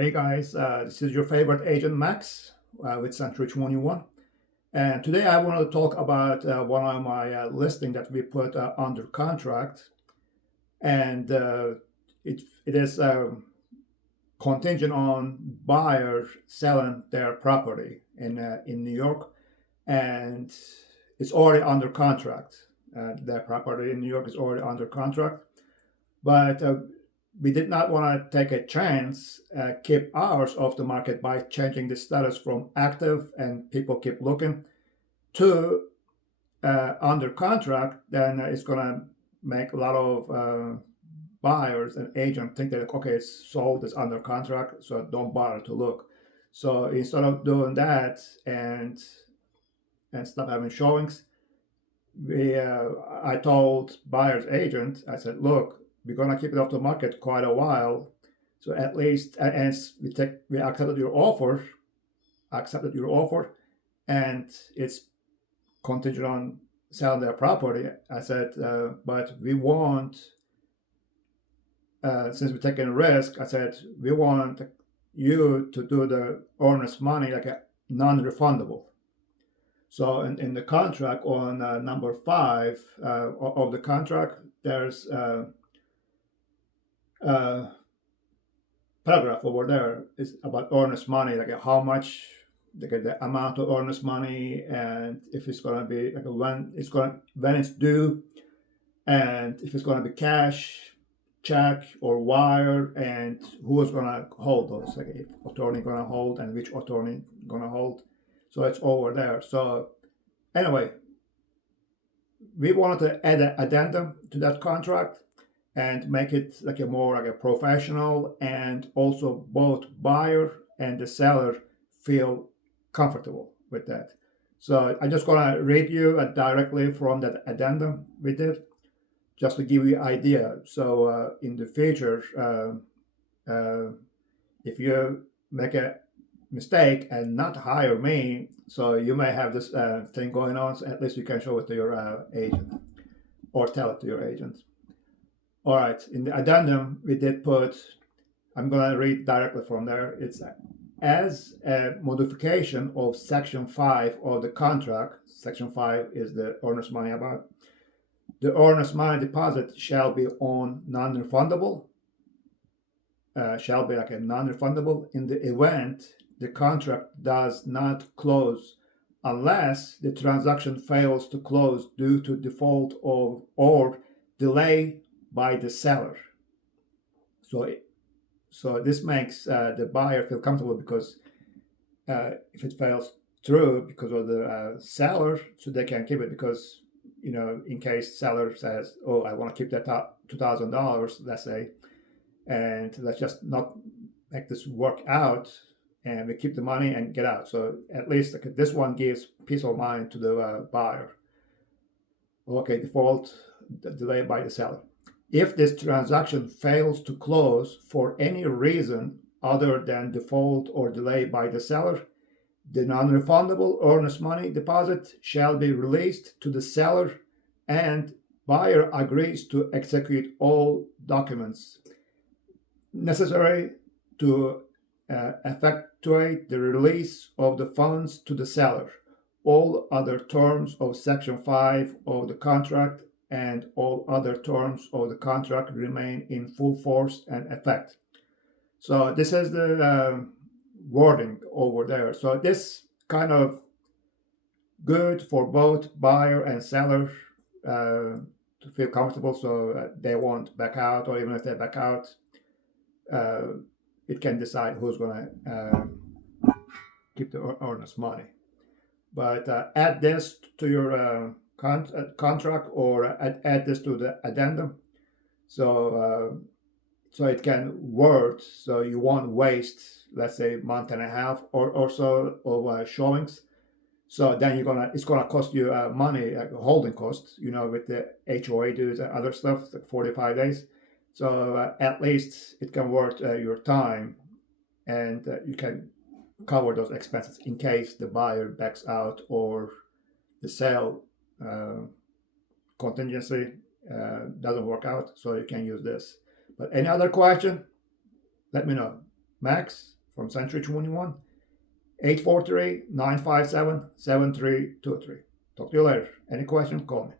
Hey guys, this is your favorite agent Max with Century 21. And today I want to talk about one of my listing that we put under contract. And it is contingent on buyer selling their property in New York. And it's already under contract. Their property in New York is already under contract. But we did not want to take a chance, keep ours off the market by changing the status from active and people keep looking to under contract. Then it's going to make a lot of buyers and agents think that, okay, it's sold, it's under contract, so don't bother to look. So instead of doing that and stop having showings, I told buyer's agent, I said, look, we're gonna keep it off the market quite a while. So at least, and we accepted your offer, and it's contingent on selling their property. I said, but we want, since we're taking a risk, I said we want you to do the earnest money like a non-refundable. So in the contract on number 5 of the contract, there's a paragraph over there is about earnest money, like how much, like the amount of earnest money, and if it's going to be like when it's due, and if it's going to be cash, check, or wire, and who is going to hold those, like if attorney going to hold and which attorney going to hold. So it's over there. So anyway, we wanted to add an addendum to that contract and make it like a more like a professional, and also both buyer and the seller feel comfortable with that. So I'm just gonna read you directly from that addendum we did, just to give you idea. So in the future, if you make a mistake and not hire me, so you may have this thing going on, so at least you can show it to your agent or tell it to your agent. All right, in the addendum we did put, I'm going to read directly from there. It's as a modification of section 5 of the contract. Section 5 is the earnest money about. The earnest money deposit shall be on non-refundable, shall be like a non-refundable in the event the contract does not close, unless the transaction fails to close due to default of or delay by the seller. So this makes the buyer feel comfortable, because if it fails through because of the seller, so they can keep it, because in case seller says, oh, I want to keep that $2,000, let's say, and let's just not make this work out, and we keep the money and get out. So at least this one gives peace of mind to the buyer. Okay, default, delay by the seller. If this transaction fails to close for any reason other than default or delay by the seller, the non-refundable earnest money deposit shall be released to the seller, and buyer agrees to execute all documents necessary to effectuate the release of the funds to the seller. All other terms of Section 5 of the contract and all other terms of the contract remain in full force and effect. So this is the wording over there. So this kind of good for both buyer and seller to feel comfortable, so they won't back out, or even if they back out, it can decide who's going to keep the earnest money. But add this to your contract, or add this to the addendum, so it can work, so you won't waste, let's say, a month and a half or so of showings. So then it's gonna cost you money, like holding costs, with the HOA dues and other stuff, like 45 days. So at least it can worth your time, and you can cover those expenses in case the buyer backs out or the sale contingency doesn't work out. So you can use this. But any other question, let me know. Max from Century 21, 843-957-7323. Talk to you later. Any questions, call me.